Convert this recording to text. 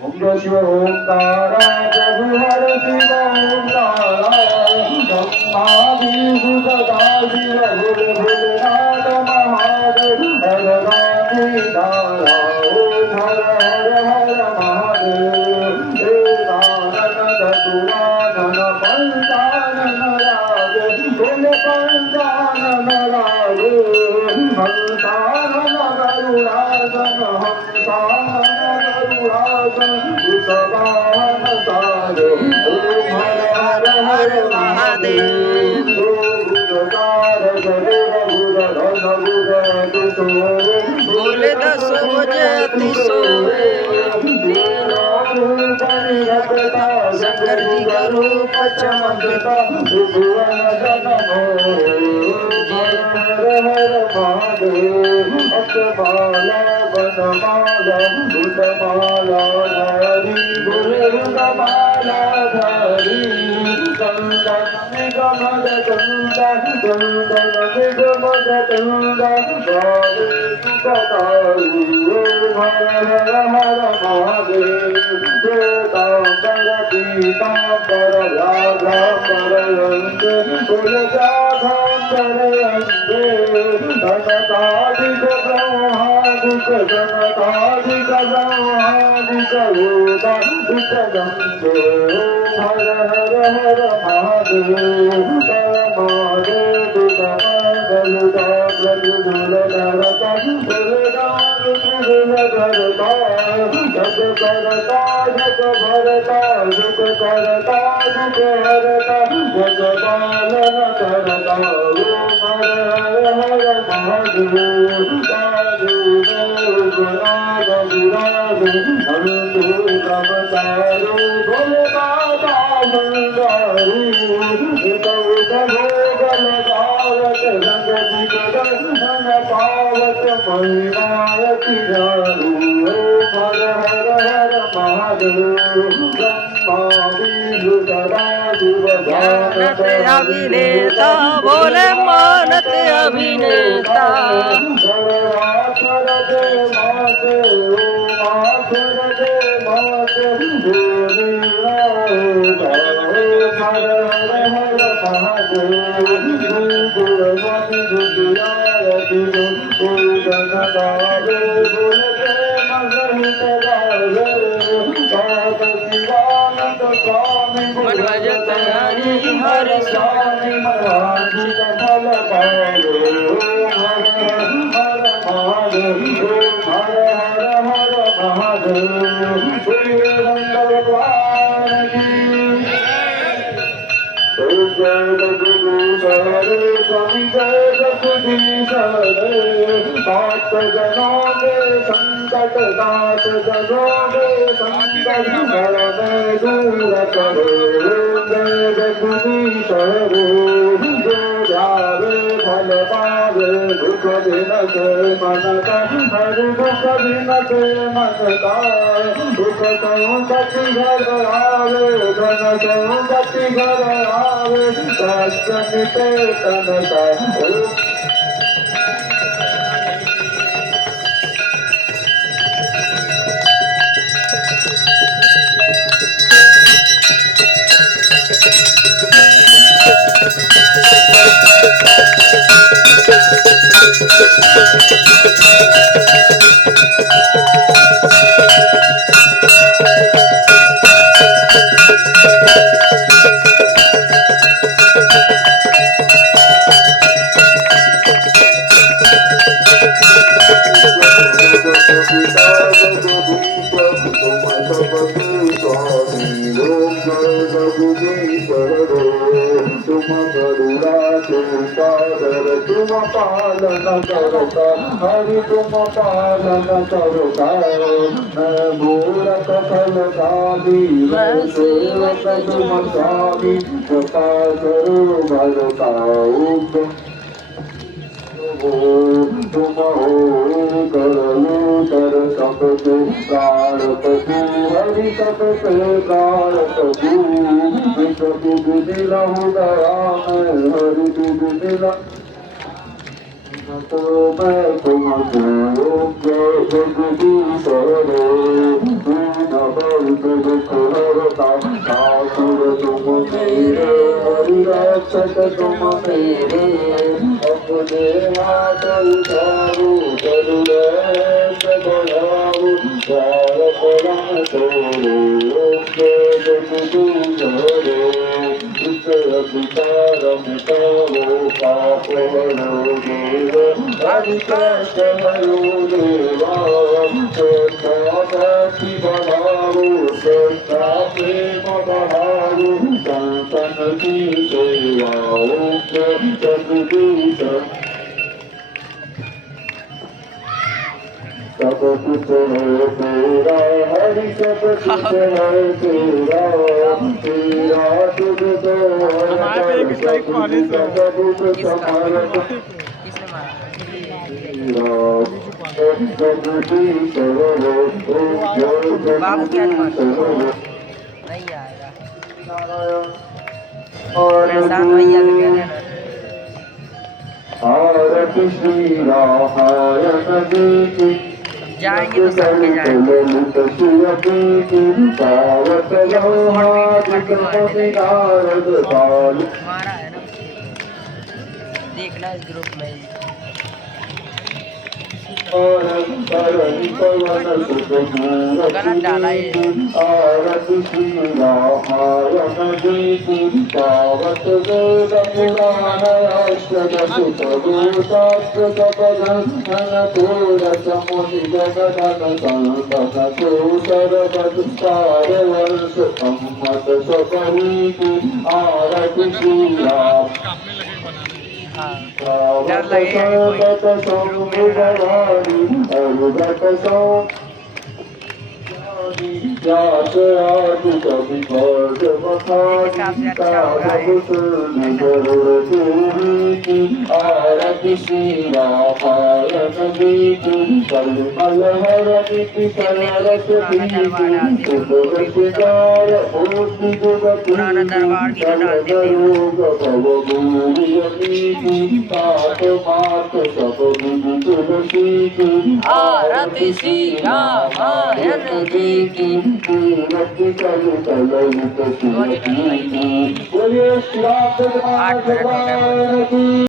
ओम जय शिव ओंकारा प्रभु हर शिव ओंकारा ब्रह्मादि सुखदा शिव भोले भोलेनाथ महादेव हर राधे नारा ओम हर हर हर महादेव हे नारायण चतुरानन पंचानन राजे बोले पंचानन राजे हंसानन गरुड़ासन हंसानन हर महादेव बोले 10 बजे अति सोए शंकर जी का रूप चमकता अक्षमाला वनमाला दुतमाला धारी गुरुमाला धारी चंदन निगमद चंदन चंदन निगमद चंदन गावे सुखदारी हर हर हर महादेव श्वेतांबर पीतांबर व्याघ्रांबर अंगे कुलजाघांबर अंगे धनकाधिक ब्रह्मादिक जनकाधिक ब्रह्मादिक भूतादिक गंगे हर हर हर महादेव परमादेव गलुदा प्रभुल धरता गुरुदान त्रिगुण धरता जग करता जग भरता सुख करता दुख हरता जग पालन करता हर हर हर महादेव गुराग गुराग हंसु ब्रह्मचारी भोले बाबा मंदारी गौत भोगल गावत रंग दिगन पावत महिमायति जारू हर हर हर महादेव ब्रह्मा विष्णु सदा शिव मानत अभिनेता बोले मानत अभिनेता मन भजत हरि हरि स्वामी मनवांछित फल पायो हर हर महादेव हर हर हर महादेव बोलिए शंकर भगवान की जय जगदीश हरे स्वामी जय जगदीश हरे भक्त जनों के संकट नाथ जनों के संकट हर में दूर करे जय जगदीश हरे जो जावे फल पावे दुख दिन के मन का हर दुख दिन के मन का दुख क्यों गति घर आवे धन क्यों गति घर आवे कष्ट मिटे तन का तुम गरुड़ा सागर तुम पालन करता हरि तुम पालन करता मैं मूरख फलदारी मैं सेवक तुम स्वामी कृपा करो भरताऊ तुम हो करो तर सबके प्राणपति हरि सबके प्राणपति विष दुख दिलहु दया में हरि दुख दिला तो मैं तुमको जगदीश रे दीन बहुत दुख हरता ठाकुर तुम मेरे हरि रक्षक तुम मेरे अपने हाथ उठाओ करुणैस बढ़ाओ द्वार परम तोड़ो जगदीश रे विचार मिटाओ पाप हरो देव हरि कष्ट हरो देवा भक्ति बढ़ाओ श्रद्धा प्रेम बढ़ाओ संतन की सेवाओ जगदीश सब कुछ है तेरा हरि सब कुछ है तेरा तेरा तुझको सब कुछ समर्पित किसने मारा जगदीश बाबू क्या नहीं आएगा प्रशांत भैया से कह देना आरती श्री रामायण जी जाएंगे तो सबके जाएंगे मारा है ना देखना इस ग्रुप में गलत डाला ये आरती श्री रामायण जी पावत वेद पुराण शास्त्र सपदन पूर समुनि जगदन संतन कोसर बदुस्तार वर्ष सम्मत सपरी की आरती श्री राम डर लगेगा जात आज कभी भज मखानी आरती श्री रामायण गीति कलमल हर नीति सरस पुराना दरबार की तो डालते थे आरती श्री रामायण जी की बोलिए श्री राम भगवान की